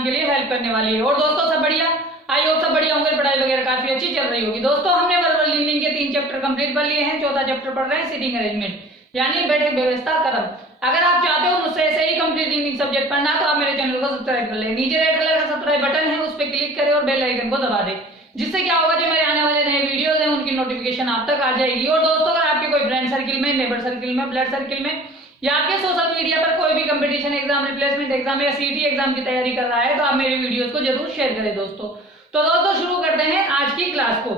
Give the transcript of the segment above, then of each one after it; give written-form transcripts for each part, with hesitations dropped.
Exam के लिए help करने वाली है। और दोस्तों सब बढ़िया, आई होप सब बढ़िया होंगे, पढ़ाई वगैरह काफी अच्छी चल रही होगी। दोस्तों हमने वर्बल लिंकिंग के 3 चैप्टर कंप्लीट कर लिए हैं, चौथा चैप्टर पढ़ रहे हैं सीटिंग अरेंजमेंट यानी बैठक व्यवस्था क्रम। अगर आप चाहते हो मुझसे ऐसे ही कंप्लीट लिंकिंग सब्जेक्ट पढ़ना तो आप मेरे चैनल को सब्सक्राइब कर लें। नीचे रेड कलर का सब्सक्राइब बटन है, उस पर क्लिक करें और बेल आइकन को दबा दें, जिससे क्या होगा जो मेरे आने वाले नए वीडियोस हैं उनकी नोटिफिकेशन आप तक आ जाएगी। और दोस्तों अगर आपके कोई फ्रेंड सर्किल में, नेबर सर्किल में, ब्लड सर्किल में या आपके सोशल मीडिया पर कोई भी कंपटीशन एग्जाम, रिप्लेसमेंट एग्जाम या सीटी एग्जाम की तैयारी कर रहा है तो आप मेरे वीडियोस को जरूर शेयर करें दोस्तों। तो दोस्तों शुरू करते हैं आज की क्लास को।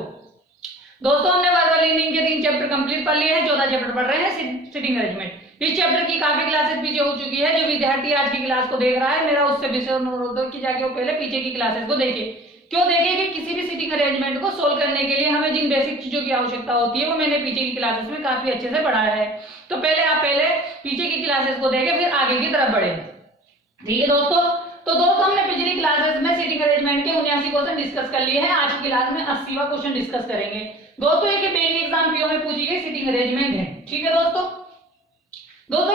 दोस्तों हमने वर्बल लिंकिंग के 3 चैप्टर कंप्लीट कर लिए हैं, चौथा चैप्टर पढ़ रहे हैं सिटिंग अरेंजमेंट। इस चैप्टर की काफी क्लासेस पीछे हो चुकी है। जो विद्यार्थी आज की क्लास को देख रहा है, मेरा उससे विशेष अनुरोध है कि जाके वो पहले पीछे की क्लासेस को देखे। क्यों देखे कि किसी भी सिटिंग अरेंजमेंट को सोल्व करने के लिए हमें जिन बेसिक चीजों की आवश्यकता होती है वो मैंने पीछे की क्लासेस में काफी अच्छे से पढ़ाया है। तो पहले आप पीछे की क्लासेस को देखें, फिर आगे की तरफ बढ़े। ठीक है दोस्तों। तो दोस्तों हमने पिछली क्लासेस में सिटिंग अरेंजमेंट के 79 क्वेश्चन डिस्कस कर लिए हैं। आज की क्लास में 80वां क्वेश्चन डिस्कस करेंगे। दोस्तों ये बैंक एग्जाम पीओ में पूछी गई सिटिंग अरेंजमेंट है। ठीक है दोस्तों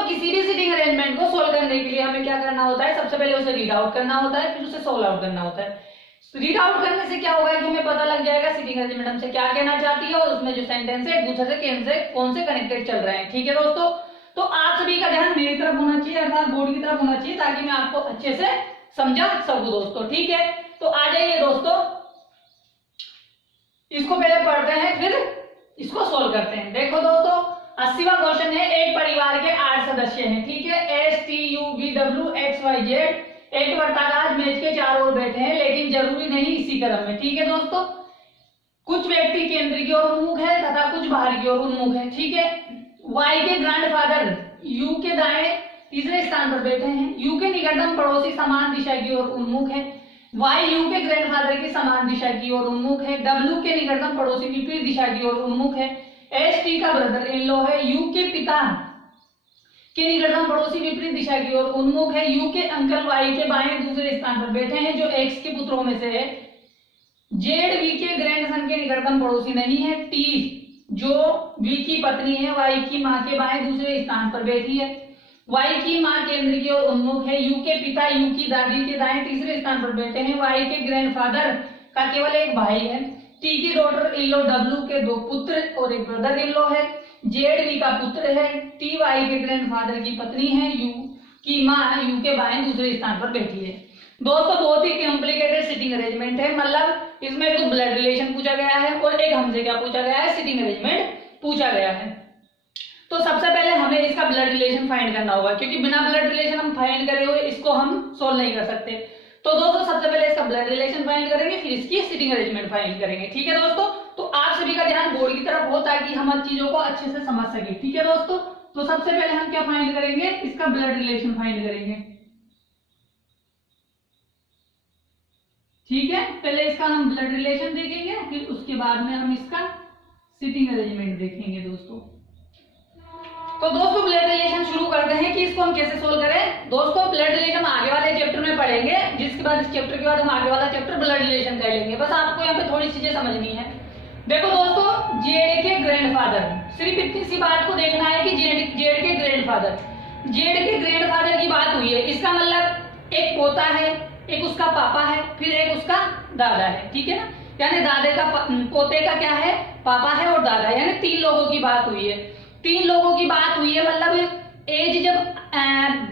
किसी भी सिटिंग अरेंजमेंट को सोल्व करने के लिए हमें क्या करना होता है, सबसे पहले उसे रीड आउट करना होता है, फिर उसे सोल्व आउट करना होता है। रीड आउट करने से क्या होगा कि हमें पता लग जाएगा सिटिंग अरेंजमेंट हमसे क्या कहना चाहती है और उसमें जो सेंटेंस है एक दूसरे से कौन से कनेक्टेड चल रहे हैं। ठीक है दोस्तों। तो आप सभी का ध्यान मेरी तरफ होना चाहिए, अर्थात बोर्ड की तरफ होना चाहिए, ताकि मैं आपको अच्छे से समझा सकूं दोस्तों। ठीक है, तो आ जाइए दोस्तों, इसको पहले पढ़ते हैं फिर इसको सोल्व करते हैं। देखो दोस्तों 80वां क्वेश्चन है, एक परिवार के 8 सदस्य हैं। ठीक है, STUVWXYZ एक वर्ताकार मेज के चारों ओर बैठे हैं, लेकिन जरूरी नहीं इसी क्रम में। ठीक है दोस्तों, कुछ व्यक्ति केंद्र की ओर उन्मुख है तथा कुछ बाहर की ओर उन्मुख है। ठीक है, Y के ग्रैंडफादर U के दाएं तीसरे स्थान पर बैठे हैं। U के निकटतम पड़ोसी समान दिशा की ओर उन्मुख है। Y U के ग्रैंडफादर की समान दिशा की ओर उन्मुख है। W के निकटतम पड़ोसी विपरीत दिशा की ओर उन्मुख है। ST का ब्रदर इन लॉ है। U के पिता के निकटतम पड़ोसी विपरीत दिशा की ओर उन्मुख है। U के अंकल Y के बाएं दूसरे स्थान पर बैठे हैं जो X के पुत्रों में से है। Z V के ग्रैंडसन के निकटतम पड़ोसी नहीं है। T जो V की पत्नी है Y की मां के बाएं दूसरे स्थान पर बैठी है। Y की मां केंद्र की ओर उन्मुख है। U के पिता U की दादी के दाएं तीसरे स्थान पर बैठे हैं। Y के ग्रैंडफादर का केवल एक भाई है। T की डॉटर इन लॉ W के 2 पुत्र और एक ब्रदर इन लॉ है। ZV का पुत्र है। T Y के ग्रैंडफादर की पत्नी है। U की मां U के बाएं दूसरे स्थान पर बैठी है। दोस्तों बहुत ही कॉम्प्लिकेटेड सिटिंग अरेंजमेंट है, मतलब इसमें एक तो ब्लड रिलेशन पूछा गया है और एक हमसे क्या पूछा गया है, सिटिंग अरेंजमेंट पूछा गया है। तो सबसे पहले हमें इसका ब्लड रिलेशन फाइंड करना होगा, क्योंकि बिना ब्लड रिलेशन हम फाइंड करे हुए इसको हम सोल्व नहीं कर सकते। तो दोस्तों सबसे पहले इसका ब्लड रिलेशन फाइंड करेंगे, फिर इसकी सिटिंग अरेंजमेंट फाइंड करेंगे। ठीक है दोस्तों, तो आप सभी का ध्यान बोर्ड की तरफ हो ताकि हम चीजों को अच्छे से समझ सके। ठीक है दोस्तों, तो सबसे पहले हम क्या फाइंड करेंगे, इसका ब्लड रिलेशन फाइंड करेंगे। ठीक है, पहले इसका हम ब्लड रिलेशन देखेंगे, फिर उसके बाद में हम इसका सिटिंग अरेंजमेंट देखेंगे दोस्तों। तो दोस्तों ब्लड रिलेशन शुरू करते हैं कि इसको हम कैसे सोल्व करें। दोस्तों ब्लड रिलेशन आगे वाले चैप्टर में पढ़ेंगे, जिसके बाद इस चैप्टर के बाद हम आगे वाला चैप्टर ब्लड रिलेशन कर लेंगे। बस आपको यहाँ पे थोड़ी चीजें समझनी है। देखो दोस्तों जेड के ग्रैंडफादर, सिर्फ इतनी सी बात को देखना है कि जेड के ग्रैंडफादर की बात हुई है, इसका मतलब एक पोता है, एक उसका पापा है, फिर एक उसका दादा है। ठीक है ना, यानी दादे का पोते का क्या है, पापा है और दादा, यानी 3 लोगों की बात हुई है। 3 लोगों की बात हुई है, मतलब एज जब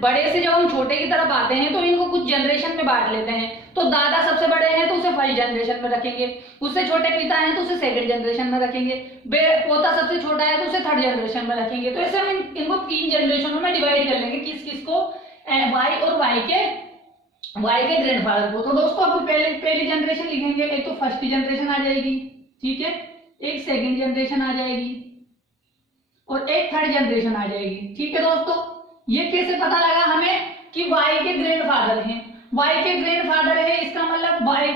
बड़े से जब हम छोटे की तरफ आते हैं तो इनको कुछ जनरेशन में बांट लेते हैं। तो दादा सबसे बड़े हैं तो उसे फर्स्ट जनरेशन में रखेंगे, उससे छोटे पिता हैं तो उसे सेकंड जनरेशन में रखेंगे, पोता सबसे छोटा है तो उसे थर्ड जनरेशन में रखेंगे। तो ऐसे हम इनको 3 जनरेशनों में डिवाइड कर लेंगे, किस किस को, वाई और वाई के ग्रैंडफादर को। तो दोस्तों आपको पहली जनरेशन लिखेंगे, एक तो फर्स्ट जनरेशन आ जाएगी, ठीक है, एक सेकंड जनरेशन आ जाएगी और एक थर्ड जनरेशन आ जाएगी। ठीक है दोस्तों, ये कैसे पता लगा हमें कि वाई के ग्रैंडफादर हैं, वाई के ग्रैंडफादर है, इसका मतलब वाई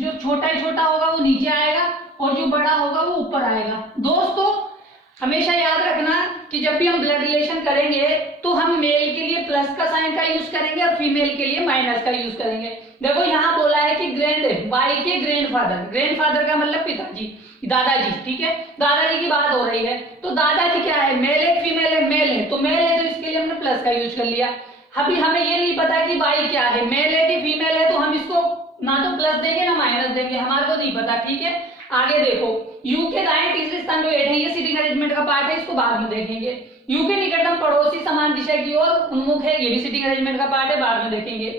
जो छोटा ही छोटा होगा वो नीचे आएगा और जो बड़ा होगा वो ऊपर आएगा। दोस्तों हमेशा याद रखना कि जब भी हम ब्लड रिलेशन करेंगे तो हम मेल के लिए प्लस का साइन का यूज करेंगे और फीमेल के लिए माइनस का यूज करेंगे। देखो यहाँ बोला है कि वाई के ग्रैंडफादर का मतलब पिताजी, दादाजी। ठीक है, दादाजी की बात हो रही है, तो दादाजी क्या है, मेल है फीमेल है, मेल है, तो मेल है तो इसके लिए हमने प्लस का यूज कर लिया। अभी हमें ये नहीं पता कि y क्या है, मेल है कि फीमेल है, तो हम इसको ना तो प्लस देंगे ना माइनस देंगे, हमारे को नहीं पता। ठीक है, आगे देखो, u के दाएं तीसरे स्थान पर बैठे हैं, ये सीटिंग अरेंजमेंट का पार्ट है, इसको बाद में देखेंगे। u के निकटतम पड़ोसी समान दिशा की ओर उन्मुख है, ये भी सीटिंग अरेंजमेंट का पार्ट है, बाद में देखेंगे।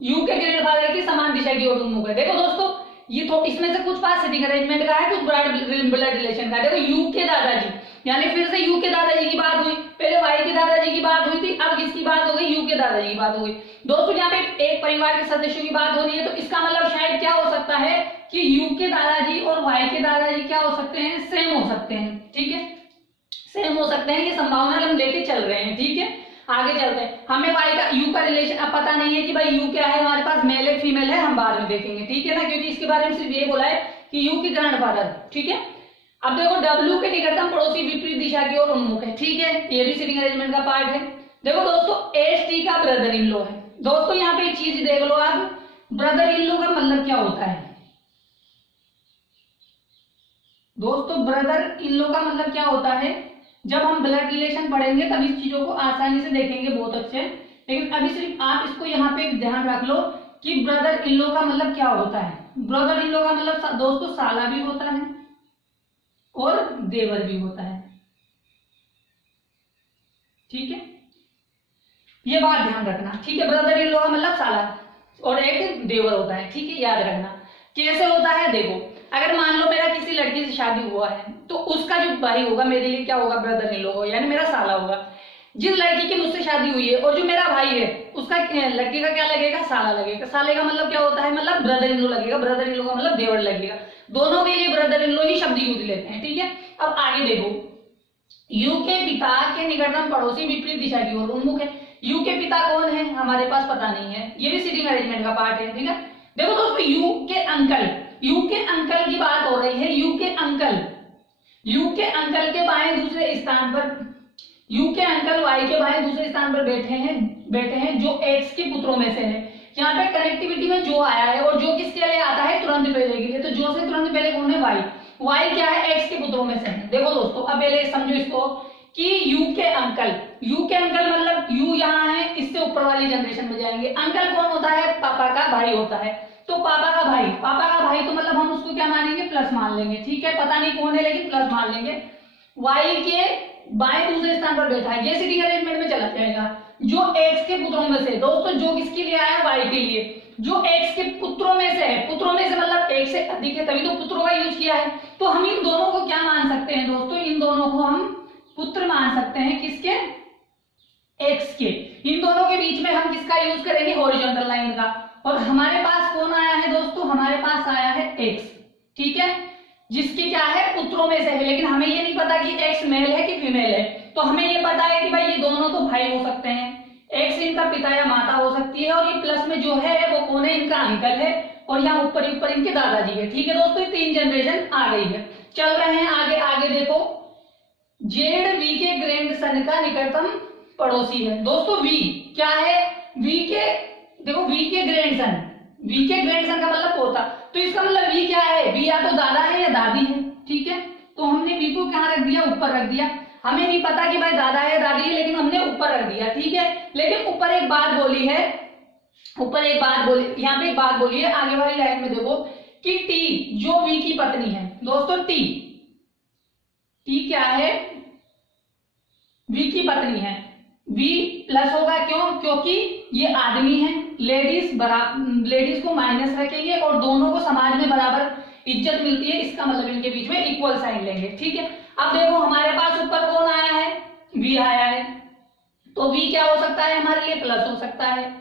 u के ग्रैंडफादर की समान दिशा की ओर उन्मुख है। देखो दोस्तों, ये तो इसमें से कुछ पास सीटिंग अरेंजमेंट का है, कुछ ब्लड रिलेशन का है। देखो u के दादाजी, यानी फिर से u के दादाजी की बात हुई, पहले y के दादाजी की बात हुई थी, अब किसकी बात हो गई, u के दादाजी की बात हो गई। दोस्तों यहाँ पे एक परिवार के सदस्यों की बात हो रही है, तो इसका मतलब शायद क्या हो सकता है कि u के दादाजी और y के दादाजी क्या हो सकते हैं, सेम हो सकते हैं। ठीक है, सेम हो सकते हैं, ये संभावना हम लेके चल रहे हैं। ठीक है, आगे चलते हैं। हमें y का u का रिलेशन अब पता नहीं है कि भाई u क्या है, हमारे पास मेल है फीमेल है, हम बाद में देखेंगे। ठीक है ना, क्योंकि इसके बारे में सिर्फ ये बोला है कि u के ग्रैंडफादर। ठीक है, अब देखो w के निकटतम पड़ोसी विपरीत दिशा की ओर उन्मुख है। ठीक है, ये भी सीटिंग अरेंजमेंट का पार्ट है। देखो दोस्तों, st का ब्रदर इन लॉ है। दोस्तों यहाँ पे एक चीज देख लो आप, ब्रदर इन लॉ का मतलब क्या होता है दोस्तों, ब्रदर इन लॉ का मतलब क्या होता है, जब हम ब्लड रिलेशन पढ़ेंगे तब इस चीजों को आसानी से देखेंगे बहुत अच्छे। लेकिन अभी सिर्फ आप इसको यहाँ पे ध्यान रख लो कि ब्रदर इन लॉ का मतलब क्या होता है। ब्रदर इन लॉ का मतलब दोस्तों साला भी होता है और देवर भी होता है। ठीक है, ये बात ध्यान रखना। ठीक है, ब्रदर इन लॉ का मतलब साला और एक देवर होता है। ठीक है, याद रखना। कैसे होता है, देखो, अगर मान लो मेरा किसी लड़की से शादी हुआ है, तो उसका जो भाई होगा मेरे लिए क्या होगा, ब्रदर इन लॉ होगा, यानी मेरा साला होगा। जिस लड़की की मुझसे शादी हुई है और जो मेरा भाई है, उसका लड़की का क्या लगेगा, साला लगेगा। साले का मतलब क्या होता है, मतलब ब्रदर इन लॉ लगेगा। ब्रदर इन लॉ का मतलब देवर लगेगा। दोनों के लिए ब्रदर इन लॉ ही शब्द यूज लेते हैं। ठीक है, अब आगे देखो, यू के पिता के निकटतम पड़ोसी विपरीत दिशा की ओर उन्मुख है। यू के पिता कौन है, हमारे पास पता नहीं है, ये भी सीटिंग अरेंजमेंट का पार्ट है। ठीक है, देखो दोस्तों, यू के अंकल की बात हो रही है। यू के अंकल के बाएं दूसरे स्थान पर, यू के अंकल वाई के बाएं दूसरे स्थान पर बैठे हैं जो एक्स के पुत्रों में से है। यहाँ पे कनेक्टिविटी में जो आया है और जो किसके लिए आता है, तुरंत पहले के लिए, तो जो से तुरंत पहले कौन है, वाई क्या है, एक्स के पुत्रों में से है। देखो दोस्तों, अब पहले समझो इसको कि यू के अंकल मतलब यू यहाँ है, इससे ऊपर वाली जनरेशन में जाएंगे। अंकल कौन होता है, पापा का भाई होता है। तो पापा का भाई तो मतलब हम उसको क्या मानेंगे, प्लस मान लेंगे। ठीक है, पता नहीं कौन है लेकिन प्लस मान लेंगे। वाई के बाएं दूसरे स्थान पर बैठा है, ये सीटिंग अरेंजमेंट में चला जाएगा। जो एक्स के पुत्रों में से, दोस्तों जो किसके लिए आया, वाई के लिए, जो एक्स के पुत्रों में से है, पुत्रों में से मतलब एक से अधिक है, तभी तो पुत्रों का यूज किया है। तो हम इन दोनों को क्या मान सकते हैं दोस्तों, इन दोनों को हम पुत्र मान सकते हैं, किसके, एक्स के। इन दोनों के बीच में हम किसका यूज करेंगे, हॉरिजॉन्टल लाइन का। और हमारे पास कौन आया है दोस्तों, हमारे पास आया है एक्स। ठीक है, जिसकी क्या है, पुत्रों में से है, लेकिन हमें ये नहीं पता कि एक्स मेल है कि फीमेल है। तो हमें ये पता है कि भाई ये दोनों तो भाई हो सकते हैं, एक्स इनका पिता या माता हो सकती है, और ये प्लस में जो है वो कौन है, इनका अंकल है, और यहाँ ऊपर इनके दादाजी है। ठीक है दोस्तों, ये 3 जनरेशन आ गई है। चल रहे हैं आगे देखो, जेड वी के ग्रैंडसन का निकटतम पड़ोसी है। दोस्तों वी क्या है, वी के ग्रैंडसन का मतलब पोता। तो इसका मतलब वी क्या है, वी या तो दादा है या दादी है। ठीक है, तो हमने वी को कहाँ रख दिया, ऊपर रख दिया। हमें नहीं पता कि भाई दादा है दादी है, लेकिन हमने ऊपर रख दिया। ठीक है, लेकिन ऊपर एक बात बोली है, यहाँ पे एक बात बोली है आगे वाली लाइन में देखो कि टी जो वी की पत्नी है। दोस्तों टी क्या है, वी की पत्नी है। वी प्लस होगा, क्यों, क्योंकि ये आदमी है। लेडीज को माइनस रखेंगे और दोनों को समाज में बराबर इज्जत मिलती है, इसका मतलब इनके बीच में इक्वल साइन लेंगे। ठीक है, अब देखो हमारे पास ऊपर कौन आया है, वी आया है। तो वी क्या हो सकता है, हमारे लिए प्लस हो सकता है,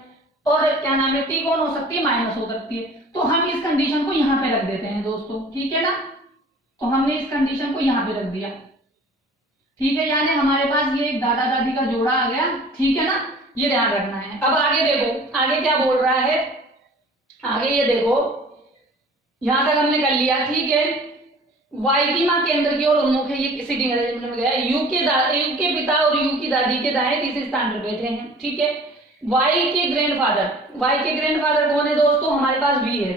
और क्या नाम है, टी कौन हो सकती है, माइनस हो सकती है। तो हम इस कंडीशन को यहाँ पे रख देते हैं दोस्तों। ठीक है ना, तो हमने इस कंडीशन को यहाँ पे रख दिया। ठीक है, यानी हमारे पास ये एक दादा दादी का जोड़ा आ गया। ठीक है ना, ये ध्यान रखना है। अब आगे देखो, आगे क्या बोल रहा है, आगे ये देखो, यहां तक हमने कर लिया। ठीक है, वाई की मां केंद्र की ओर उन्मुख है, ये सीटिंग अरेंजमेंट में गया। यू के पिता और यू की दादी के दाएं तीसरे स्थान पर बैठे हैं। ठीक है, वाई के ग्रैंडफादर कौन है दोस्तों, हमारे पास वी है।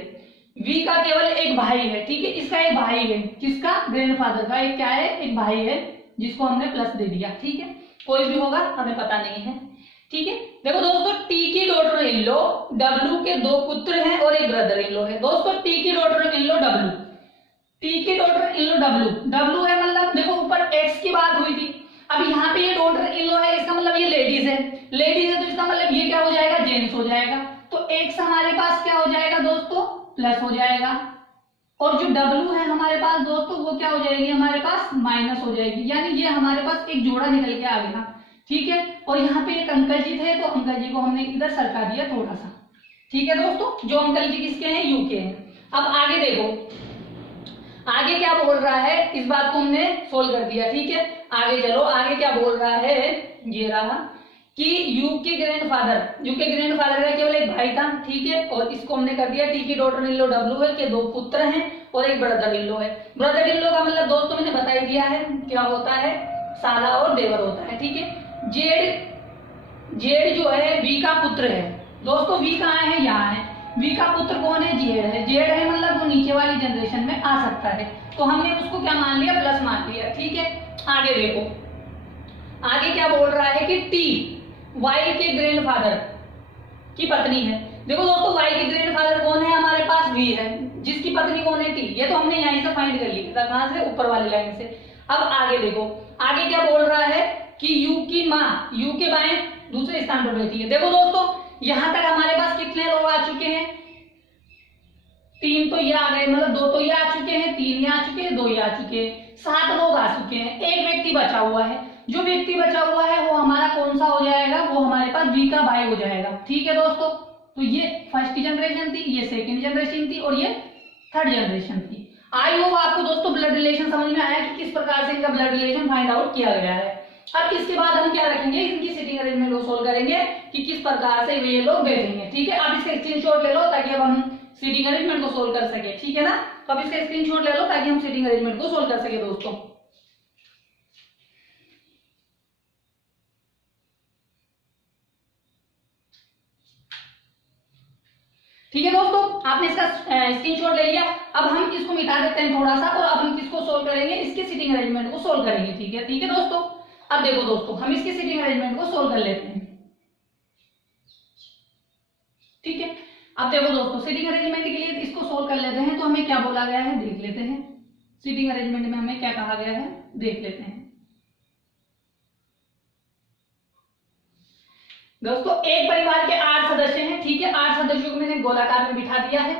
वी का केवल एक भाई है। ठीक है, इसका एक भाई है, किसका, ग्रैंडफादर का एक क्या है, एक भाई है, जिसको हमने प्लस दे दिया। ठीक है, कोई भी होगा, हमें पता नहीं है। ठीक है, देखो दोस्तों, टी की डॉटर इन लॉ, डब्ल्यू के 2 पुत्र हैं और एक ब्रदर इन लॉ है। दोस्तों टी की daughter in law W, T की daughter in law W, W है मतलब देखो ऊपर एक्स की बात हुई थी, अब यहाँ पे ये डॉटर इन लॉ है, इसका मतलब ये लेडीज है, लेडीज है तो इसका मतलब ये क्या हो जाएगा, जेंट्स हो जाएगा। तो एक्स हमारे पास क्या हो जाएगा दोस्तों, प्लस हो जाएगा, और जो डब्ल्यू है हमारे पास दोस्तों वो क्या हो जाएगी, हमारे पास माइनस हो जाएगी, यानी ये हमारे पास एक जोड़ा निकल के आ गया। ठीक है, और यहाँ पे एक अंकल जी थे तो अंकल जी को हमने इधर सरका दिया थोड़ा सा। ठीक है दोस्तों, जो अंकल जी किसके हैं, यू के हैं। अब आगे देखो, आगे क्या बोल रहा है, इस बात को हमने सोल्व कर दिया। ठीक है, आगे चलो, आगे क्या बोल रहा है, ये रहा कि यू के ग्रैंडफादर, यू के ग्रैंडफादर का केवल एक भाई था। ठीक है, और इसको हमने कर दिया टी की डॉटर इन लॉ डब्ल्यू है के 2 पुत्र हैं और एक ब्रदर इन लॉ है। ब्रदर इन लॉ का मतलब दोस्तों मैंने बता ही दिया है क्या होता है, साला और देवर होता है। ठीक है, जेड, जेड जो है वी का पुत्र है दोस्तों, वी कहाँ है, यहाँ है, वी का पुत्र कौन है, जेड है, जेड है मतलब वो नीचे वाली जनरेशन में आ सकता है, तो हमने उसको क्या मान लिया, प्लस मान लिया। ठीक है, आगे देखो, आगे क्या बोल रहा है कि टी वाई के ग्रैंडफादर की पत्नी है। देखो दोस्तों, वाई के ग्रैंडफादर कौन है, हमारे पास वी है, जिसकी पत्नी कौन है, टी, ये तो हमने यहीं से फाइंड कर लिया था, कहां से, ऊपर वाली लाइन से। अब आगे देखो, आगे क्या बोल रहा है कि यू की माँ यू के बाएं दूसरे स्थान पर बैठी है। देखो दोस्तों, यहां तक हमारे पास कितने लोग आ चुके हैं, 3 तो ये आ गए, मतलब 2 तो ये आ चुके हैं, 3 ये आ चुके हैं, 2 ये आ चुके हैं, 7 लोग आ चुके हैं, एक व्यक्ति बचा हुआ है। जो व्यक्ति बचा हुआ है वो हमारा कौन सा हो जाएगा, वो हमारे पास बी का भाई हो जाएगा। ठीक है दोस्तों, तो ये फर्स्ट जनरेशन थी, ये सेकंड जनरेशन थी और ये थर्ड जनरेशन थी। आई होप आपको दोस्तों ब्लड रिलेशन समझ में आया कि किस प्रकार से इनका ब्लड रिलेशन फाइंड आउट किया गया है। अब इसके बाद हम क्या रखेंगे, इनकी सिटिंग अरेंजमेंट को सोल्व करेंगे कि किस प्रकार से ये लोग बैठेंगे। ठीक है, आप इसका स्क्रीनशॉट ले लो ताकि अब हम सीटिंग अरेंजमेंट को सोल्व कर सके। ठीक है ना, तो अब इसका स्क्रीनशॉट ले लो ताकि हम सीटिंग अरेंजमेंट को सोल्व कर सके दोस्तों। ठीक है दोस्तों, आपने इसका स्क्रीनशॉट ले लिया। अब हम इसको मिटा देते हैं थोड़ा सा, और अब हम किसको सोल्व करेंगे, इसके सीटिंग अरेंजमेंट को सोल्व करेंगे। ठीक है, ठीक है दोस्तों, अब देखो दोस्तों, हम इसके सीटिंग अरेंजमेंट को सोल्व कर लेते हैं। ठीक है, अब देखो दोस्तों, सीटिंग अरेंजमेंट के लिए इसको सोल्व कर लेते हैं, तो हमें क्या बोला गया है देख लेते हैं। सीटिंग अरेंजमेंट में हमें क्या कहा गया है देख लेते हैं दोस्तों। एक परिवार के 8 सदस्य हैं। ठीक है, 8 सदस्यों को मैंने गोलाकार में बिठा दिया है,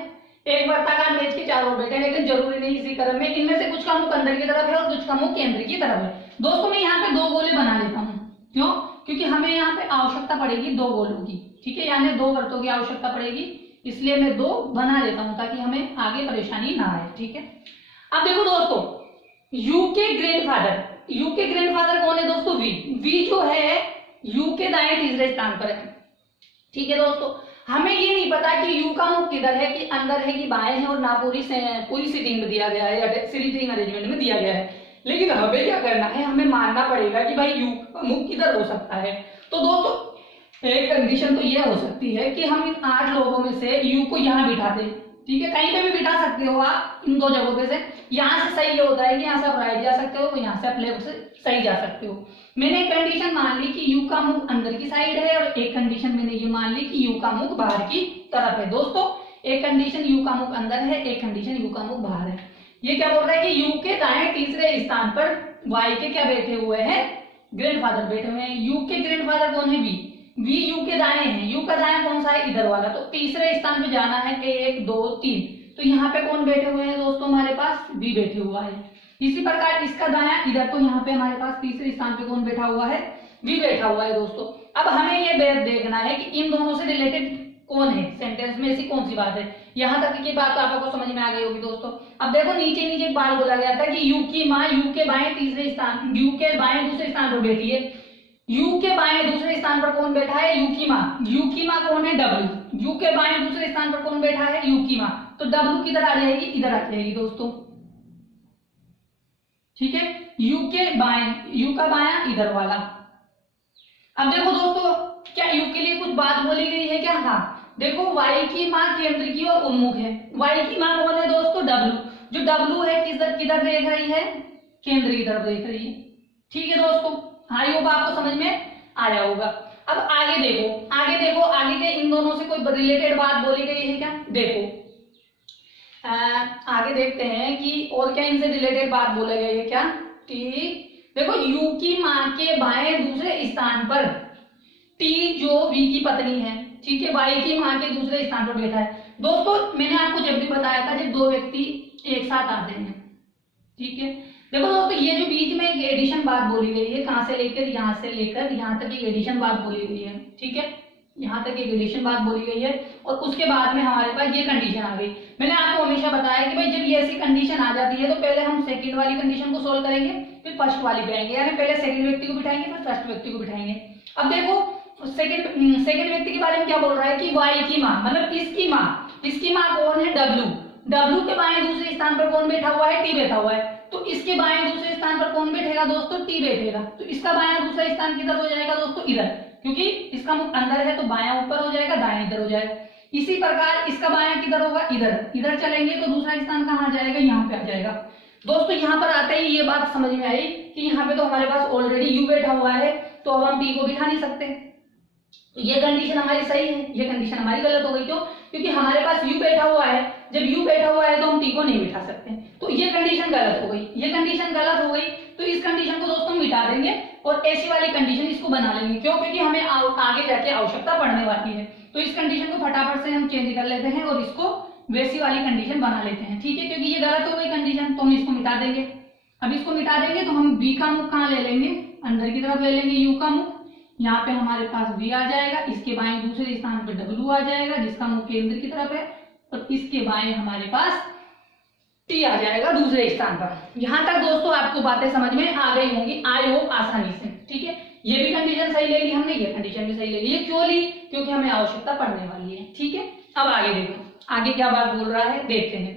एक वर्ताकार मेज के चारों बैठे, लेकिन जरूरी नहीं इसी क्रम में, इनमें से कुछ का मुख अंदर की तरफ है और कुछ का मुख केंद्र की तरफ है। दोस्तों मैं यहाँ पे 2 गोले बना लेता हूँ, क्यों, क्योंकि हमें यहाँ पे आवश्यकता पड़ेगी 2 गोलों की। ठीक है, यानी 2 वर्तों की आवश्यकता पड़ेगी, इसलिए मैं 2 बना लेता हूँ ताकि हमें आगे परेशानी ना आए। ठीक है, अब देखो दोस्तों, यू के ग्रैंडफादर, यू के ग्रैंडफादर कौन है दोस्तों, वी, वी जो है यू के दाएं तीसरे स्थान पर है। ठीक है दोस्तों, हमें ये नहीं पता कि यू का मुख किधर है, कि अंदर है कि बाएं है, और ना पूरी सीटिंग में दिया गया है या सीटिंग अरेंजमेंट में दिया गया है, लेकिन हमें क्या करना है, हमें मानना पड़ेगा कि भाई यू का मुख किधर हो सकता है। तो दोस्तों एक कंडीशन तो ये हो सकती है कि हम इन 8 लोगों में से यू को यहाँ बिठा दें। ठीक है, कहीं पे भी बिठा सकते हो आप इन 2 जगहों पे से। यहाँ से सही ये होता है कि यहाँ से आप राइट जा सकते हो, यहाँ से आप लेफ्ट से सही जा सकते हो। मैंने एक कंडीशन मान ली कि यू का मुख अंदर की साइड है, और एक कंडीशन मैंने ये मान ली कि यू का मुख बाहर की तरफ है। दोस्तों एक कंडीशन यू का मुख अंदर है, एक कंडीशन यू का मुख बाहर है। ये क्या बोल रहा है कि यू के दाएं तीसरे स्थान पर वाई के क्या बैठे हुए हैं, ग्रैंडफादर बैठे हुए हैं। यू के ग्रैंडफादर कौन है, वी, वी यू के दाएं है, यू का दाएं कौन सा है, इधर वाला, तो तीसरे स्थान पे जाना है, 1 2 3, तो यहाँ पे कौन बैठे हुए हैं दोस्तों, हमारे पास वी बैठे हुआ है। इसी प्रकार इसका दायां इधर, तो यहाँ पे हमारे पास तीसरे स्थान पे कौन बैठा हुआ है, वी बैठा हुआ है दोस्तों। अब हमें ये देखना है कि इन दोनों से रिलेटेड कौन है, सेंटेंस में ऐसी कौन सी बात है। यहाँ तक की बात तो आपको समझ में आ गई होगी दोस्तों। अब देखो नीचे नीचे एक बात बोला गया था कि यू की माँ यू के बाएं तीसरे स्थान, यू के बाएं दूसरे स्थान पर बैठी है। यू के बाएं दूसरे स्थान पर कौन बैठा है, यू की माँ। यू की माँ कौन है, डब्ल्यू। यू के बाएं दूसरे स्थान पर कौन बैठा है, यू की माँ। तो डब्ल्यू किधर आ जाएगी, इधर आ जाएगी दोस्तों। ठीक है, यू के बाएं, यू का बायां इधर वाला। अब देखो दोस्तों, क्या यू के लिए कुछ बात बोली गई है क्या, हाँ देखो, वाई की माँ केंद्र की ओर उन्मुख है। वाई की माँ कौन है दोस्तों, डब्ल्यू। जो डब्ल्यू है किधर किधर देख रही है, केंद्र की तरफ देख रही है। ठीक है दोस्तों, आई होप आपको समझ में आया होगा। अब आगे देखो, आगे देखो, आगे के इन दोनों से कोई रिलेटेड बात बोली गई है क्या? देखो आगे देखते हैं कि और क्या इनसे रिलेटेड बात बोला गया है क्या, कि देखो यू की माँ के बाएं दूसरे स्थान पर टी जो वी की पत्नी है, ठीक है, वाई की माँ के दूसरे स्थान पर बैठा है। दोस्तों मैंने आपको जब भी बताया था जब दो व्यक्ति एक साथ आते हैं, ठीक है, देखो दोस्तों ये जो बीच में एक एडिशन बात बोली गई है, कहां से लेकर यहाँ तक एक एडिशन बात बोली गई है, ठीक है, यहाँ तक एक एडिशन बात बोली गई है और उसके बाद में हमारे पास ये कंडीशन आ गई। मैंने आपको हमेशा बताया कि भाई जब ये ऐसी कंडीशन आ जाती है तो पहले हम सेकंड वाली कंडीशन को सोल्व करेंगे, फिर फर्स्ट वाली पे आएंगे, यानी पहले सेकंड व्यक्ति को बिठाएंगे फिर फर्स्ट व्यक्ति को बिठाएंगे। अब देखो सेकंड व्यक्ति के बारे में क्या बोल रहा है कि वाई की माँ, मतलब इसकी माँ कौन है? डब्ल्यू। डब्ल्यू के बाएं दूसरे स्थान पर कौन बैठा हुआ है? टी बैठा हुआ है। तो इसके बाएं दूसरे स्थान पर कौन बैठेगा दोस्तों? टी बैठेगा। तो इसका बायां दूसरा स्थान किधर हो जाएगा दोस्तों? इधर, क्योंकि इसका मुख अंदर है तो बायां ऊपर हो जाएगा, दायां इधर हो जाएगा। इसी प्रकार इसका बायां किधर होगा? इधर। इधर चलेंगे तो दूसरा स्थान कहाँ आ जाएगा? यहाँ पे आ जाएगा। दोस्तों यहाँ पर आते ही ये बात समझ में आई कि यहाँ पे तो हमारे पास ऑलरेडी यू बैठा हुआ है तो अब हम टी को बिठा नहीं सकते। तो ये कंडीशन हमारी सही है, ये कंडीशन हमारी गलत हो गई। क्यों? क्योंकि हमारे पास यू बैठा हुआ है, जब यू बैठा हुआ है तो हम टी को नहीं बिठा सकते। तो ये कंडीशन गलत हो गई, ये कंडीशन गलत हो गई। तो इस कंडीशन को दोस्तों मिटा देंगे और ऐसी वाली कंडीशन इसको बना लेंगे। क्यों? क्योंकि हमें आगे जाके आवश्यकता पड़ने वाली है। तो इस कंडीशन को फटाफट से हम चेंज कर लेते हैं और इसको वैसी वाली कंडीशन बना लेते हैं, ठीक है, क्योंकि ये गलत हो गई कंडीशन तो हम इसको मिटा देंगे। अब इसको मिटा देंगे तो हम बी का मुख कहाँ ले लेंगे? अंदर की तरफ ले लेंगे यू का मुख। यहाँ पे हमारे पास v आ जाएगा, इसके बाएं दूसरे स्थान पे w आ जाएगा जिसका मुख केंद्र की तरफ है, और इसके बाएं हमारे पास t आ जाएगा दूसरे स्थान पर। यहाँ तक दोस्तों आपको बातें समझ में आ गई होंगी, आई होप आसानी से, ठीक है। ये भी कंडीशन सही ले ली हमने, ये कंडीशन भी सही ले ली। ये क्यों ली? क्योंकि हमें आवश्यकता पड़ने वाली है, ठीक है। अब आगे देखो, आगे क्या बात बोल रहा है देखते हैं।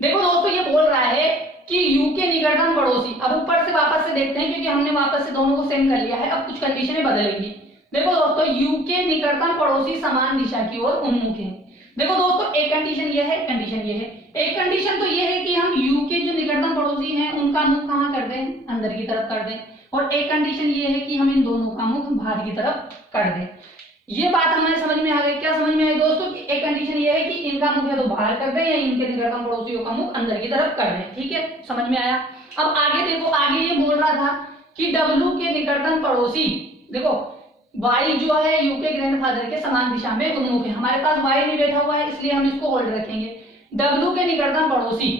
देखो दोस्तों ये बोल रहा है कि यू के निकटतम पड़ोसी, अब ऊपर से वापस से देखते हैं क्योंकि हमने वापस से दोनों को सेम कर लिया है। अब कुछ कंडीशनें बदलेंगी। देखो दोस्तों यू के निकटतम पड़ोसी समान दिशा की ओर उन्मुख है। देखो दोस्तों एक कंडीशन ये है, कंडीशन ये है। एक कंडीशन तो ये है कि हम यू के जो निकटतम पड़ोसी हैं उनका मुख कहाँ कर दें? अंदर की तरफ कर दें। और एक कंडीशन ये है कि हम इन दोनों का मुख बाहर की तरफ कर दें। ये बात हमें समझ में आ गई। क्या समझ में आई दोस्तों? कि एक कंडीशन ये है कि इनका मुख या तो बाहर कर दें या इनके निकटतम पड़ोसियों का मुख अंदर की तरफ कर दें, ठीक है, समझ में आया। अब आगे देखो, आगे ये बोल रहा था कि डब्ल्यू के निकटतम पड़ोसी, देखो वाई जो है यू के ग्रैंडफादर के समान दिशा में उन्मुख है। हमारे पास वाई नहीं बैठा हुआ है इसलिए हम इसको होल्ड रखेंगे। डब्ल्यू के निकटतम पड़ोसी,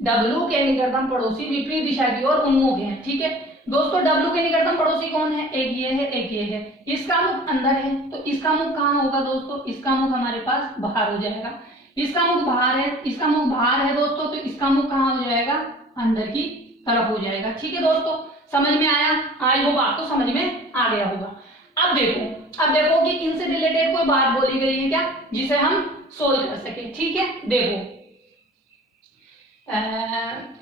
डब्ल्यू के निकटतम पड़ोसी विपरीत दिशा की ओर उन्मुख है, ठीक है। दोस्तों डब्ल्यू के निकटतम पड़ोसी कौन है? एक ये है, एक ये है। इसका मुख अंदर है तो इसका मुख कहाँ होगा दोस्तों? इसका मुख हमारे पास बाहर हो जाएगा। इसका मुख बाहर है, इसका मुख बाहर है दोस्तों, तो इसका मुख कहाँ हो जाएगा? अंदर की तरफ हो जाएगा, ठीक है दोस्तों, समझ में आया? आई होप आपको समझ में आ गया होगा। अब देखो कि इनसे रिलेटेड कोई बात बोली गई है क्या जिसे हम सोल्व कर सके, ठीक है। देखो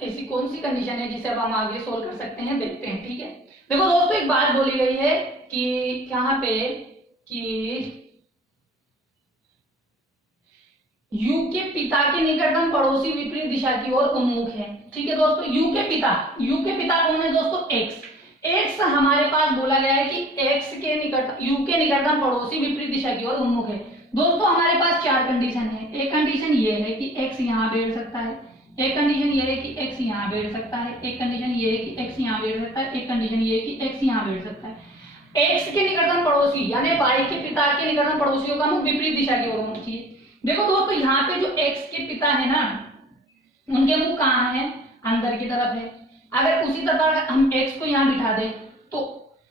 ऐसी कौन सी कंडीशन है जिसे अब हम आगे सोल्व कर सकते हैं, देखते हैं, ठीक है। देखो दोस्तों एक बात बोली गई है कि यहाँ पे कि यू के पिता के निकटतम पड़ोसी विपरीत दिशा की ओर उन्मुख है, ठीक है दोस्तों। यू के पिता कौन है दोस्तों? एक्स हमारे पास बोला गया है कि एक्स के निकट यू के निकटतम पड़ोसी विपरीत दिशा की ओर उन्मुख है। दोस्तों हमारे पास चार कंडीशन है। एक कंडीशन ये है कि एक्स यहाँ बैठ सकता है, एक कंडीशन ये है कि x यहाँ बैठ सकता है, एक कंडीशन ये है कि x यहाँ बैठ सकता है, एक कंडीशन ये है कि x यहाँ बैठ सकता है। x के निकटतम पड़ोसी यानी y के पिता के निकटतम पड़ोसियों का मुख विपरीत दिशा की ओर होना चाहिए। देखो दोस्तों यहाँ पे जो x के पिता है ना, उनके मुख कहाँ है? अंदर की तरफ है। अगर उसी तरह हम x को यहाँ बिठा दें तो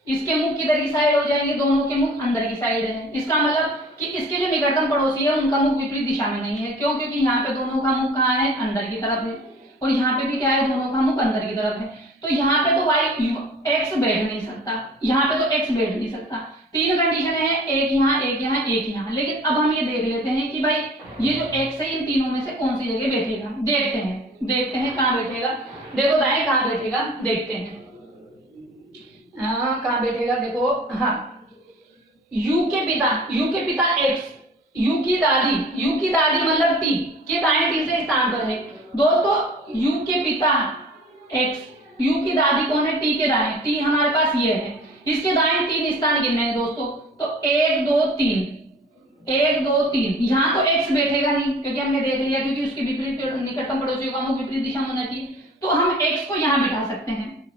इसके मुख किधर की साइड हो जाएंगे? दोनों के मुख अंदर की साइड है। इसका मतलब कि इसके जो निकटतम पड़ोसी है उनका मुख विपरीत दिशा में नहीं है। क्यों? क्योंकि यहाँ पे दोनों का मुख कहाँ है? अंदर की तरफ है, और यहाँ पे भी क्या है? दोनों का मुख अंदर की तरफ है। तो यहाँ पे तो x बैठ नहीं सकता, यहाँ पे तो x बैठ नहीं सकता। तीन कंडीशन है, एक यहाँ, एक यहाँ, एक यहाँ। लेकिन अब हम ये देख लेते हैं कि भाई ये जो x है इन तीनों में से कौन सी जगह बैठेगा। देखते हैं कहाँ बैठेगा। देखो दाएं कहाँ बैठेगा, देखते हैं कहाँ बैठेगा। देखो हाँ, यू के पिता x, यू की दादी मतलब t के दाएं तीसरे स्थान पर है। दोस्तों यू के पिता x यू की दादी कौन है, टी के दाएं, टी हमारे पास ये है, इसके दाएं 3 स्थान गिनने हैं दोस्तों, तो 1 2 3, 1 2 3, यहाँ तो x बैठेगा नहीं क्योंकि हमने देख लिया, क्योंकि उसके विपरीत निकटतम पड़ोसियों का मुख विपरीत दिशा में होना चाहिए, तो हम x को यहाँ बिठा सकते हैं,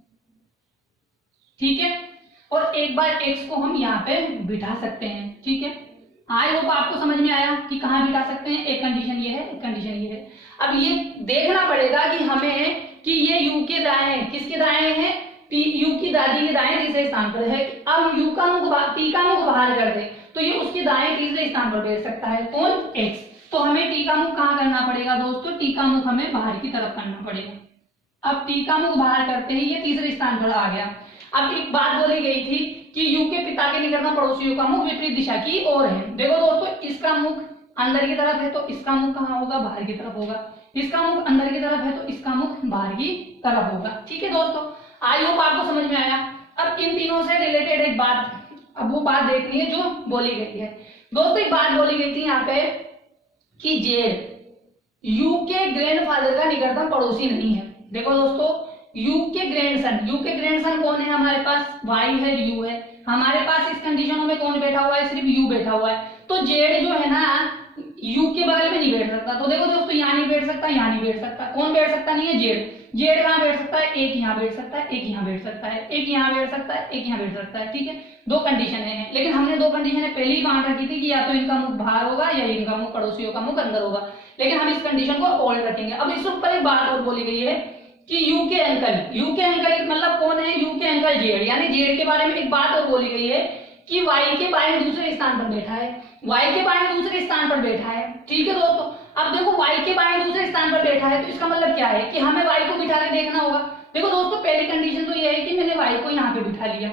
ठीक है, और एक बार x को हम यहाँ पे बिठा सकते हैं, ठीक है। आई होप आपको समझ में आया कि कहाँ बिठा सकते हैं, एक कंडीशन ये है, एक कंडीशन ये है। अब ये देखना पड़ेगा कि हमें कि ये u के दाएं किसके दाएं हैं, यू की दादी के दाएं तीसरे स्थान पर है। अब यू का मुख टी का मुख बाहर कर दे तो ये उसके दाएं तीसरे स्थान पर बैठ सकता है, कौन, x। तो हमें टी का मुख कहाँ करना पड़ेगा दोस्तों, टी का मुख हमें बाहर की तरफ करना पड़ेगा। अब टी का मुख बाहर करते ही ये तीसरे स्थान पर आ गया। अब एक बात बोली गई थी कि यू के पिता के निकटतम पड़ोसियों का मुख विपरीत दिशा की ओर है। देखो दोस्तों, इसका मुख अंदर की तरफ है तो इसका मुख कहाँ होगा, बाहर की तरफ होगा, इसका मुख अंदर की तरफ है तो इसका मुख बाहर की तरफ होगा, ठीक है दोस्तों। आई होप आपको समझ में आया। अब इन तीनों से रिलेटेड एक बात, अब वो बात देखनी है जो बोली गई है दोस्तों। एक बात बोली गई थी यहाँ पे कि जेड यू के ग्रैंडफादर का निकटतम पड़ोसी नहीं है। देखो दोस्तों, यू के ग्रैंडसन कौन है हमारे पास, वाई है, यू है। हमारे पास इस कंडीशनों में कौन बैठा हुआ है, सिर्फ यू बैठा हुआ है। तो जेड जो है ना यू के बगल में नहीं बैठ सकता। तो देखो दोस्तों, यहाँ नहीं बैठ सकता, यहाँ नहीं बैठ सकता। कौन बैठ सकता नहीं है, जेड। जेड कहाँ बैठ सकता है, एक यहाँ बैठ सकता है, एक यहाँ बैठ सकता है, एक यहाँ बैठ सकता है, एक यहाँ बैठ सकता है, ठीक है। दो कंडीशन है, लेकिन हमने दो कंडीशन पहले ही बांट रखी थी कि या तो इनका मुख बाहर होगा या इनका मुख पड़ोसियों का मुख अंदर होगा, लेकिन हम इस कंडीशन को ओल्ड रखेंगे। अब इस ऊपर एक बात और बोली गई है कि यू के अंकल मतलब कौन है, यू के अंकल जेड, यानी जेड के बारे में एक बात और बोली गई है कि वाई के बाएं दूसरे स्थान पर बैठा है, वाई के बाएं दूसरे स्थान पर बैठा है, ठीक है दोस्तों। अब देखो, वाई के बाएं दूसरे स्थान पर बैठा है तो इसका मतलब क्या है कि हमें वाई को बिठा के देखना होगा। देखो दोस्तों, पहली कंडीशन तो ये है कि मैंने वाई को यहाँ पे बिठा लिया,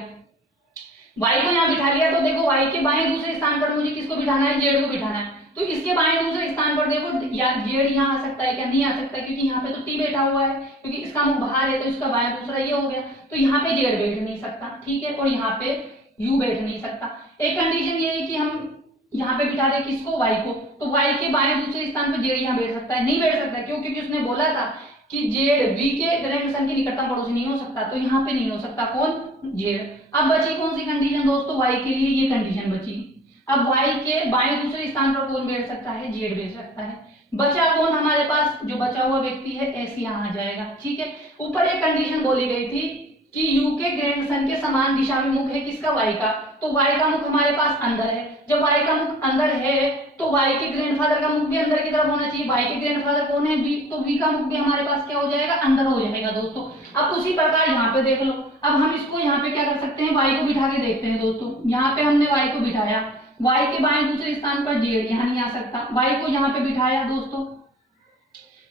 वाई को यहाँ बिठा लिया, तो देखो वाई के बाएं दूसरे स्थान पर मुझे किसको बिठाना है, जेड को बिठाना है। तो इसके बाएं दूसरे स्थान पर देखो या जेड यहाँ आ सकता है क्या, नहीं आ सकता, क्योंकि यहाँ पे तो टी बैठा हुआ है, क्योंकि इसका मुख बाहर है तो इसका बाएं दूसरा ये हो गया, तो यहाँ पे जेड बैठ नहीं सकता, ठीक है, और यहाँ पे यू बैठ नहीं सकता। एक कंडीशन ये है कि हम यहाँ पे बिठा दे किसको, वाई को, तो वाई के बाएं दूसरे स्थान पर जेड यहाँ बैठ सकता है, नहीं बैठ सकता, क्यों, क्योंकि उसने बोला था कि जेड वी के ग्रैंडसन के निकटतम पड़ोसी नहीं हो सकता, तो यहाँ पे नहीं हो सकता, कौन, जेड। अब बची कौन सी कंडीशन दोस्तों, वाई के लिए ये कंडीशन बची। अब वाई के बाएं दूसरे स्थान पर कौन बैठ सकता है, जेड बैठ सकता है। बचा कौन हमारे पास, जो बचा हुआ व्यक्ति है एस यहाँ आ जाएगा, ठीक है। ऊपर एक कंडीशन बोली गई थी कि यू के ग्रैंडसन के समान दिशा में मुख है किसका, वाई का, तो वाई का मुख हमारे पास अंदर है। जब वाई का मुख अंदर है तो वाई के ग्रैंडफादर का मुख भी अंदर की तरफ होना चाहिए। वाई के ग्रैंडफादर कौन है, वी, तो वी का मुख भी हमारे पास क्या हो जाएगा, अंदर हो जाएगा दोस्तों। अब उसी प्रकार यहाँ पे देख लो, अब हम इसको यहाँ पे क्या कर सकते हैं, वाई को बिठा के देखते हैं दोस्तों। यहाँ पे हमने वाई को बिठाया, वाई के बाएं दूसरे स्थान पर जेड यहाँ नहीं आ सकता, वाई को यहाँ पे बिठाया दोस्तों,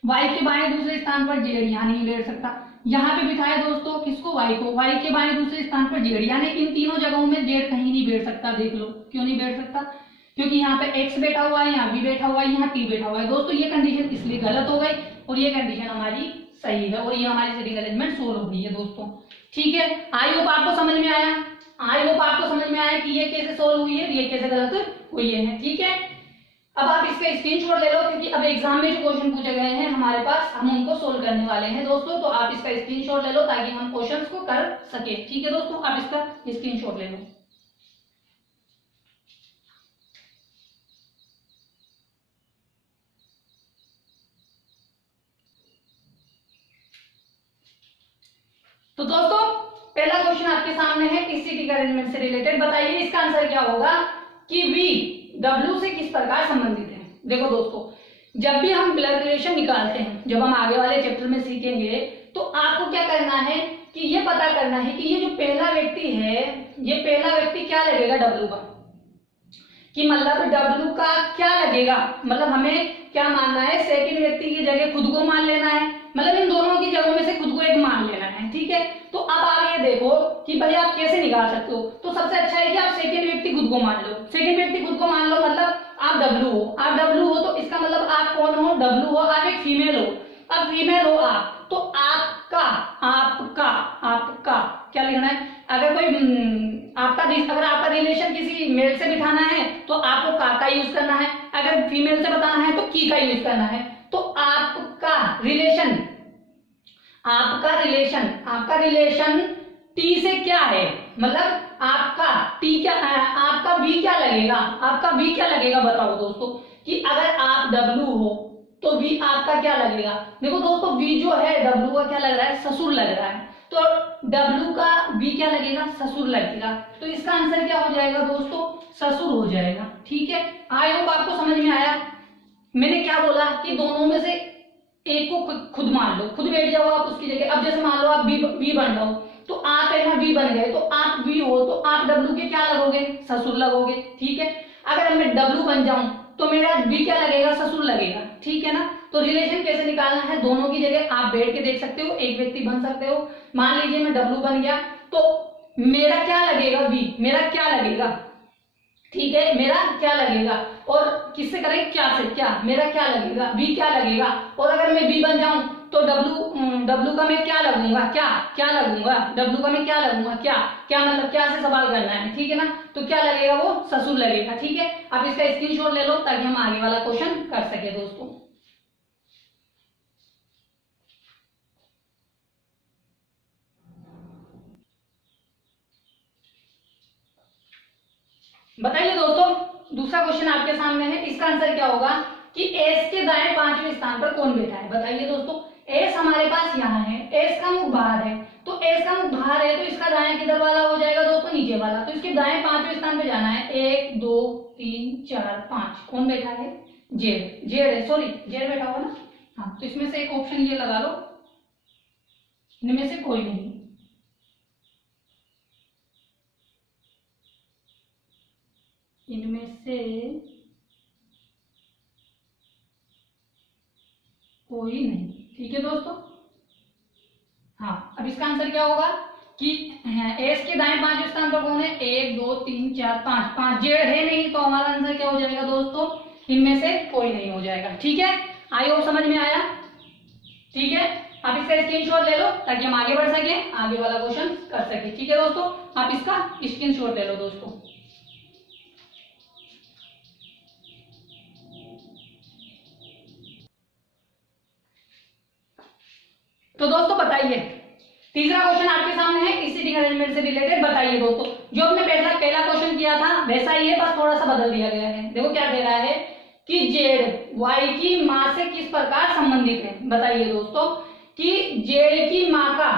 वाई के बाएं दूसरे स्थान पर जेड यहाँ नहीं बैठ सकता, यहाँ पे बिठाया दोस्तों किसको, वाई को, वाई के बाएं दूसरे स्थान पर जेड, यानी इन तीनों जगहों में जेड कहीं नहीं बैठ सकता। देख लो क्यों नहीं बैठ सकता, क्योंकि यहाँ पे x बैठा हुआ है, यहाँ v बैठा हुआ है, यहाँ t बैठा हुआ है दोस्तों। ये कंडीशन इसलिए गलत हो गई और ये कंडीशन हमारी सही है और ये हमारी सीटिंग अरेंजमेंट सोल्व हो गई है दोस्तों, ठीक है। आई होप आपको समझ में आया, आई होप आपको समझ में आया कि ये कैसे सोल्व हुई है, ये कैसे गलत हुई है, ठीक है। अब आप इसका स्क्रीनशॉट ले लो, क्योंकि अब एग्जाम में जो क्वेश्चन पूछे गए हैं हमारे पास, हम उनको सोल्व करने वाले हैं दोस्तों। तो आप इसका स्क्रीनशॉट ले लो ताकि हम क्वेश्चंस को कर सके, ठीक है दोस्तों। आप इसका स्क्रीनशॉट ले लो। तो दोस्तों, पहला क्वेश्चन आपके सामने है इस सीटिंग अरेंजमेंट से रिलेटेड। बताइए इसका आंसर क्या होगा कि वी डब्ल्यू से किस प्रकार संबंधित है। देखो दोस्तों, जब भी हम ब्लड रिलेशन निकालते हैं, जब हम आगे वाले चैप्टर में सीखेंगे, तो आपको क्या करना है कि ये पता करना है कि ये जो पहला व्यक्ति है, ये पहला व्यक्ति क्या लगेगा डब्ल्यू का, कि मतलब डब्ल्यू का क्या लगेगा, मतलब हमें क्या मानना है, सेकंड व्यक्ति की जगह खुद को मान लेना है, मतलब इन दोनों की जगहों में से खुद को एक मान लेना है, ठीक है। तो अब आप ये देखो कि भाई आप कैसे निकाल सकते हो। तो सबसे अच्छा है कि आप सेकंड व्यक्ति खुद को मान लो, सेकंड व्यक्ति खुद को मान लो, मतलब आप डब्ल्यू हो, आप डब्ल्यू हो तो इसका मतलब आप कौन हो, डब्ल्यू हो, आप एक फीमेल हो। अब फीमेल हो आप, तो आपका आपका आपका क्या लिखना है, अगर कोई आपका अगर आपका रिलेशन किसी मेल से बिठाना है तो आपको का यूज करना है, अगर फीमेल से बताना है तो की का यूज करना है। तो आपका रिलेशन आपका रिलेशन टी से क्या है, मतलब आपका टी क्या, आपका वी क्या लगेगा, आपका वी क्या लगेगा बताओ दोस्तों, कि अगर आप डब्लू हो तो वी आपका क्या लगेगा। देखो दोस्तों वी जो है डब्लू का क्या लग रहा है, ससुर लग रहा है, तो डब्लू का वी क्या लगेगा, ससुर लगेगा। तो इसका आंसर क्या हो जाएगा दोस्तों, ससुर हो जाएगा। ठीक है, आई होप आपको समझ में आया। मैंने क्या बोला कि दोनों में से एक को खुद मान लो, खुद बैठ जाओ आप उसकी जगह। अब जैसे मान लो आप वी बन रहा हो, तो आप है ना वी बन गए, तो आप वी हो तो आप डब्लू के क्या लगोगे, ससुर लगोगे। ठीक है, अगर मैं डब्लू बन जाऊं तो मेरा वी क्या लगेगा, ससुर लगेगा। ठीक है ना, तो रिलेशन कैसे निकालना है, दोनों की जगह आप बैठ के देख सकते हो, एक व्यक्ति बन सकते हो। मान लीजिए मैं डब्लू बन गया तो मेरा क्या लगेगा, वी मेरा क्या लगेगा। ठीक है, मेरा क्या लगेगा, और किससे करें, क्या से, क्या मेरा क्या लगेगा, वी क्या लगेगा। और अगर मैं वी बन जाऊं तो डब्लू का मैं क्या लगूंगा, क्या क्या लगूंगा, डब्लू का मैं क्या लगूंगा, क्या क्या मतलब क्या से सवाल करना है। ठीक है ना, तो क्या लगेगा, वो ससुर लगेगा। ठीक है, आप इसका स्क्रीनशॉट ले लो ताकि हम आगे वाला क्वेश्चन कर सके दोस्तों। बताइए दोस्तों, दूसरा क्वेश्चन आपके सामने है, इसका आंसर क्या होगा कि एस के दाएं पांचवें स्थान पर कौन बैठा है। बताइए दोस्तों, एस हमारे पास यहाँ है, एस का मुख बाहर है, तो एस का मुख बाहर है तो इसका दाएं किधर वाला हो जाएगा दोस्तों, नीचे वाला। तो इसके दाएं पांचवें स्थान पे जाना है, 1 2 3 4 5, कौन बैठा है, जेड, जेड है, सॉरी जेड बैठा होगा ना। हाँ, तो इसमें से एक ऑप्शन ये लगा लो, इनमें से कोई नहीं, इनमें से कोई नहीं। ठीक है दोस्तों, हाँ, अब इसका आंसर क्या होगा कि एस के दाएं पांचवें स्थान पर कौन है, 1 2 3 4 5, 5 जेड है नहीं, तो हमारा आंसर क्या हो जाएगा दोस्तों, इनमें से कोई नहीं हो जाएगा। ठीक है, आई होप समझ में आया। ठीक है, आप इसका स्क्रीनशॉट ले लो ताकि हम आगे बढ़ सके, आगे वाला क्वेश्चन कर सके। ठीक है दोस्तों, आप इसका स्क्रीनशॉट ले लो दोस्तों। तो दोस्तों बताइए, तीसरा क्वेश्चन आपके सामने है इस सीटिंग अरेंजमेंट से रिलेटेड। बताइए दोस्तों, जो हमने पहला क्वेश्चन किया था वैसा ही है, बस थोड़ा सा बदल दिया गया है। देखो क्या कह रहा है कि जेड वाई की मां से किस प्रकार संबंधित है। बताइए दोस्तों कि जेड की मां का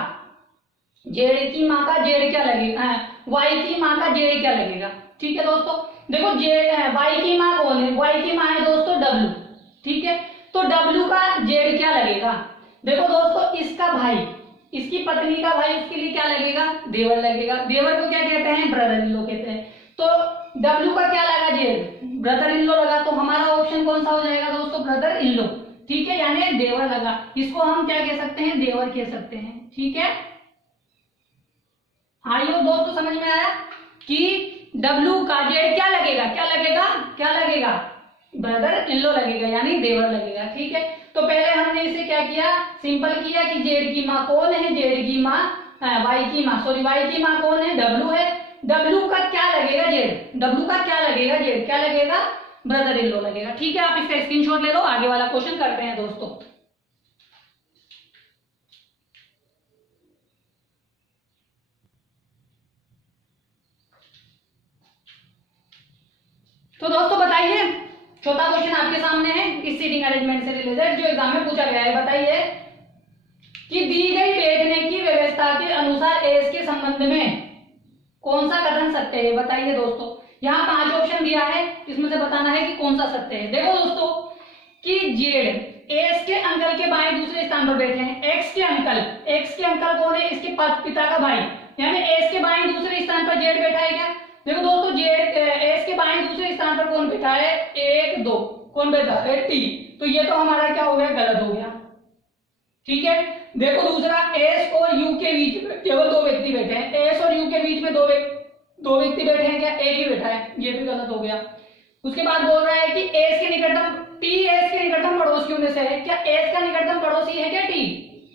जेड क्या लगेगा, वाई की मां का जेड क्या लगेगा। ठीक है दोस्तों, देखो जेड वाई की मां कौन है, वाई की मां है दोस्तों डब्लू। ठीक है, तो डब्लू का जेड क्या लगेगा। देखो दोस्तों, इसका भाई, इसकी पत्नी का भाई, उसके लिए क्या लगेगा, देवर लगेगा। देवर को क्या कहते हैं, ब्रदर इन लॉ कहते हैं। तो डब्लू का क्या लगा, जेड, ब्रदर इन लॉ लगा, तो हमारा ऑप्शन कौन सा हो जाएगा दोस्तों, ब्रदर इन लॉ। ठीक है, यानी देवर लगा, इसको हम क्या कह सकते हैं, देवर कह सकते हैं। ठीक है, आइयो दोस्तों समझ में आया कि डब्लू का जेड क्या लगेगा, क्या लगेगा, क्या लगेगा, ब्रदर इन लॉ लगेगा, यानी देवर लगेगा। ठीक है, तो पहले हमने इसे क्या किया, सिंपल किया कि जेड की माँ कौन है, जेड की माँ वाई की माँ, सॉरी वाई की माँ कौन है, डब्लू है। डब्लू का क्या लगेगा, जेड, डब्लू का क्या लगेगा, जेड क्या लगेगा, ब्रदर इन लॉ लगेगा। ठीक है, आप इसका स्क्रीनशॉट ले लो, आगे वाला क्वेश्चन करते हैं दोस्तों। तो दोस्तों बताइए, चौथा क्वेश्चन आपके सामने है इस सीटिंग अरेंजमेंट से रिलेटेड, जो एग्जाम में पूछा गया है। बताइए कि दी गई बैठने की व्यवस्था के अनुसार एस के संबंध में कौन सा कथन सत्य है। बताइए दोस्तों, यहाँ 5 ऑप्शन दिया है, इसमें से बताना है कि कौन सा सत्य है। देखो दोस्तों कि जेड एस के अंकल के बाएं दूसरे स्थान पर बैठे हैं, एक्स के अंकल कौन है, इसके पिता का भाई, यानी एस के बाएं दूसरे स्थान पर जेड बैठा है क्या। देखो दोस्तों, जेड एस के बाएं दूसरे स्थान पर कौन बैठा है, 1 2, कौन बैठा है, टी। तो ये तो हमारा क्या हो गया, गलत हो गया। ठीक है, देखो दूसरा, एस और यू के बीच में केवल 2 व्यक्ति बैठे हैं, एस और यू के बीच में दो व्यक्ति बैठे हैं क्या, एक ही बैठा है, ये भी गलत हो गया। उसके बाद बोल रहा है कि एस के निकटतम, टी एस के निकटतम पड़ोसियों में से है क्या, एस का निकटतम पड़ोसी है क्या टी,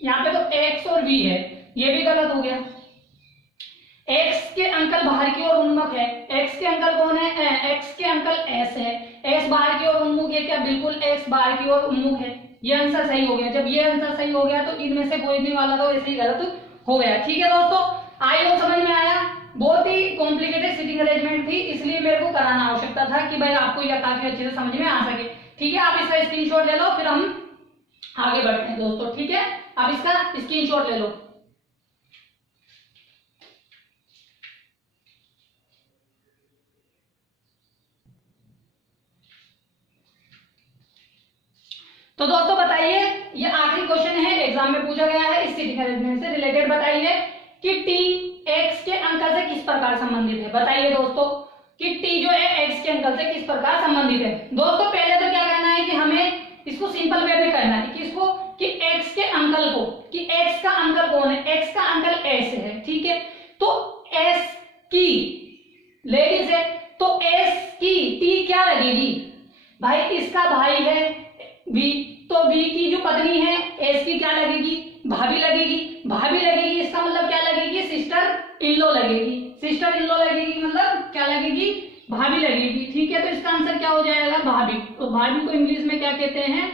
यहाँ पे तो एक्स और वी है, ये भी गलत हो गया। एक्स के अंकल बाहर की ओर उन्मुख है, एक्स के अंकल कौन है, एक्स के अंकल एस है, एस बाहर की ओर उन्मुख है क्या, बिल्कुल एक्स बाहर की ओर उन्मुख है। ये आंसर सही हो गया। जब ये आंसर सही हो गया तो इनमें से कोई भी वाला तो ऐसे ही गलत हो गया। ठीक है दोस्तों, आई होप समझ में आया। बहुत ही कॉम्प्लिकेटेड सीटिंग अरेंजमेंट थी, इसलिए मेरे को कराना आवश्यकता था कि भाई आपको यह काफी अच्छे से समझ में आ सके। ठीक है, आप इसका स्क्रीनशॉट ले लो, फिर हम आगे बढ़ते हैं दोस्तों। ठीक है, आप इसका स्क्रीनशॉट ले लो। तो दोस्तों बताइए, ये आखिरी क्वेश्चन है, एग्जाम में पूछा गया है, इस सीटिंग अरेंजमेंट से रिलेटेड बताइए कि टी एक्स के अंकल से किस प्रकार संबंधित है। बताइए दोस्तों कि टी जो है एक्स के अंकल से किस प्रकार संबंधित है। दोस्तों पहले तो क्या करना है कि हमें इसको सिंपल वे में करना है कि इसको कि एक्स के अंकल को, कि एक्स का अंकल कौन है, एक्स का अंकल एस है। ठीक है, तो एस की लेडीज है, तो एस की टी क्या लगेगी भाई, इसका भाई है वी, तो वी की जो पत्नी है एस की क्या लगेगी, भाभी लगेगी। भाभी लगेगी इसका मतलब क्या लगेगी, सिस्टर इन लॉ लगेगी। सिस्टर इन लॉ लगेगी मतलब क्या लगेगी, भाभी लगेगी। ठीक है, तो इसका आंसर क्या हो जाएगा, भाभी। तो भाभी को इंग्लिश में क्या कहते हैं,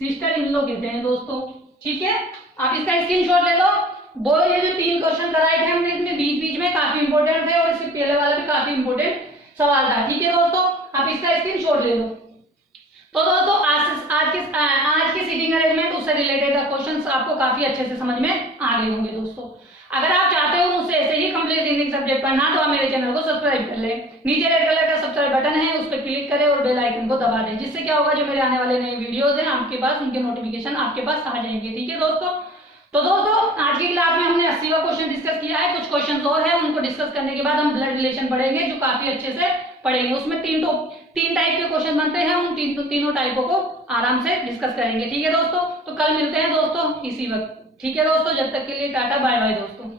सिस्टर इन लॉ कहते हैं दोस्तों। ठीक है, आप इसका स्क्रीनशॉट ले लो। बोलो, ये जो 3 क्वेश्चन कराए थे हमने, इसमें बीच बीच में काफी इंपॉर्टेंट थे और इससे पहले वाला भी काफी इंपॉर्टेंट सवाल था। ठीक है दोस्तों, आप इसका स्क्रीनशॉट ले लो। तो दोस्तों आज की सीटिंग अरेंजमेंट उससे रिलेटेड क्वेश्चंस आपको काफी अच्छे से समझ में आ गए होंगे दोस्तों। अगर आप चाहते हो मुझसे ऐसे ही कंप्लीट रीजनिंग सब्जेक्ट पढ़ना, तो आप मेरे चैनल को सब्सक्राइब कर ले। नीचे रेड कलर का सब्सक्राइब बटन है, उस पर क्लिक करें और बेल आइकन को दबा दें, जिससे क्या होगा, जो मेरे आने वाले नए वीडियोस हैं आपके पास, उनके नोटिफिकेशन आपके पास आ जाएंगे। ठीक है दोस्तों, तो दोस्तों आज की क्लास में हमने 80वां क्वेश्चन डिस्कस किया है। कुछ क्वेश्चन और है, उनको डिस्कस करने के बाद हम ब्लड रिलेशन पढ़ेंगे, जो काफी अच्छे से पढ़ेंगे। उसमें 3 टाइप के क्वेश्चन बनते हैं, उन तीनों टाइपों को आराम से डिस्कस करेंगे। ठीक है दोस्तों, तो कल मिलते हैं दोस्तों इसी वक्त। ठीक है दोस्तों, जब तक के लिए टाटा बाय बाय दोस्तों।